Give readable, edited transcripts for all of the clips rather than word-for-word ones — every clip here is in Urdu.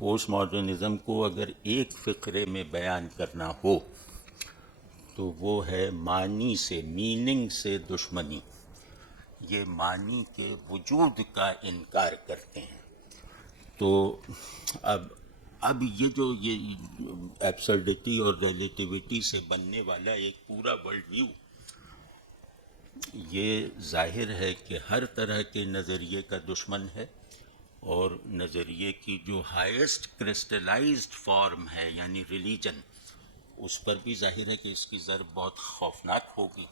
پوسٹ ماڈرنزم کو اگر ایک فقرے میں بیان کرنا ہو تو وہ ہے معنی سے، میننگ سے دشمنی. یہ معنی کے وجود کا انکار کرتے ہیں. تو اب یہ ایبسرڈیٹی اور ریلیٹیوٹی سے بننے والا ایک پورا ورلڈ ویو، یہ ظاہر ہے کہ ہر طرح کے نظریے کا دشمن ہے، اور نظریے کی جو ہائیسٹ کرسٹلائزڈ فارم ہے یعنی ریلیجن، اس پر بھی ظاہر ہے کہ اس کی ضرب بہت خوفناک ہوگی.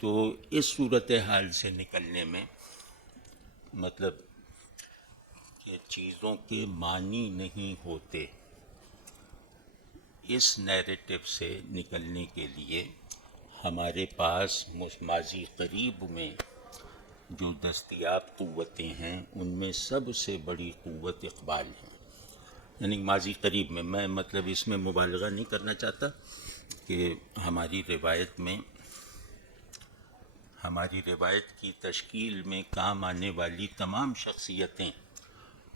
تو اس صورتحال سے نکلنے میں مطلب کہ چیزوں کے معنی نہیں ہوتے، اس نیریٹو سے نکلنے کے لیے ہمارے پاس ماضی قریب میں جو دستیاب قوتیں ہیں ان میں سب سے بڑی قوت اقبال ہے. یعنی ماضی قریب میں مطلب اس میں مبالغہ نہیں کرنا چاہتا کہ ہماری روایت کی تشکیل میں کام آنے والی تمام شخصیتیں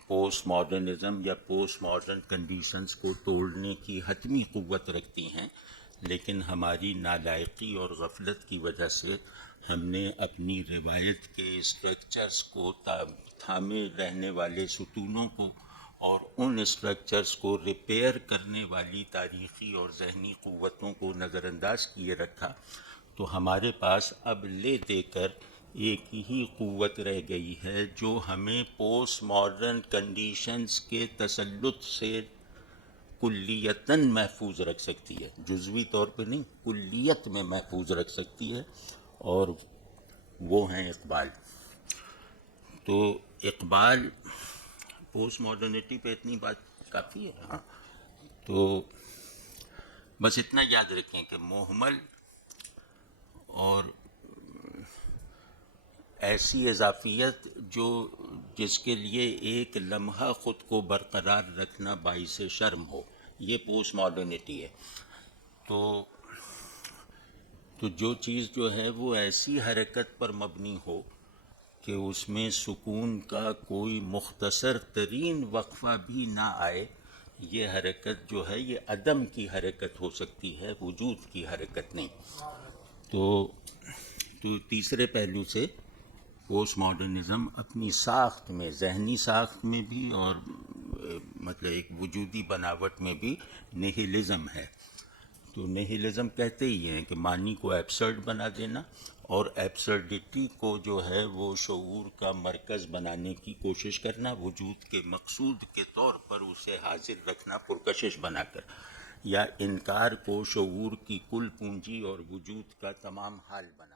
پوسٹ ماڈرنزم یا پوسٹ ماڈرن کنڈیشنز کو توڑنے کی حتمی قوت رکھتی ہیں، لیکن ہماری نالائقی اور غفلت کی وجہ سے ہم نے اپنی روایت کے اسٹرکچرز کو، تھامے رہنے والے ستونوں کو اور ان اسٹرکچرز کو ریپیئر کرنے والی تاریخی اور ذہنی قوتوں کو نظر انداز کیے رکھا. تو ہمارے پاس اب لے دے کر ایک ہی قوت رہ گئی ہے جو ہمیں پوسٹ ماڈرن کنڈیشنز کے تسلط سے کلیتاً محفوظ رکھ سکتی ہے، جزوی طور پہ نہیں، کلیت میں محفوظ رکھ سکتی ہے، اور وہ ہیں اقبال. تو اقبال پوسٹ ماڈرنٹی پہ اتنی بات کافی ہے. ہاں، تو بس اتنا یاد رکھیں کہ محمل اور ایسی اضافیت جس کے لیے ایک لمحہ خود کو برقرار رکھنا باعث شرم ہو، یہ پوسٹ ماڈرنٹی ہے. تو جو چیز جو ہے وہ ایسی حرکت پر مبنی ہو کہ اس میں سکون کا کوئی مختصر ترین وقفہ بھی نہ آئے، یہ حرکت جو ہے یہ عدم کی حرکت ہو سکتی ہے، وجود کی حرکت نہیں. تو تیسرے پہلو سے پوسٹ ماڈرنزم اپنی ساخت میں، ذہنی ساخت میں بھی اور مطلب ایک وجودی بناوٹ میں بھی نیہلزم ہے. تو نیہلزم کہتے ہی ہیں کہ معنی کو ایبسرڈ بنا دینا، اور ایبسرڈیٹی کو جو ہے وہ شعور کا مرکز بنانے کی کوشش کرنا، وجود کے مقصود کے طور پر اسے حاضر رکھنا پرکشش بنا کر، یا انکار کو شعور کی کل پونجی اور وجود کا تمام حال بنا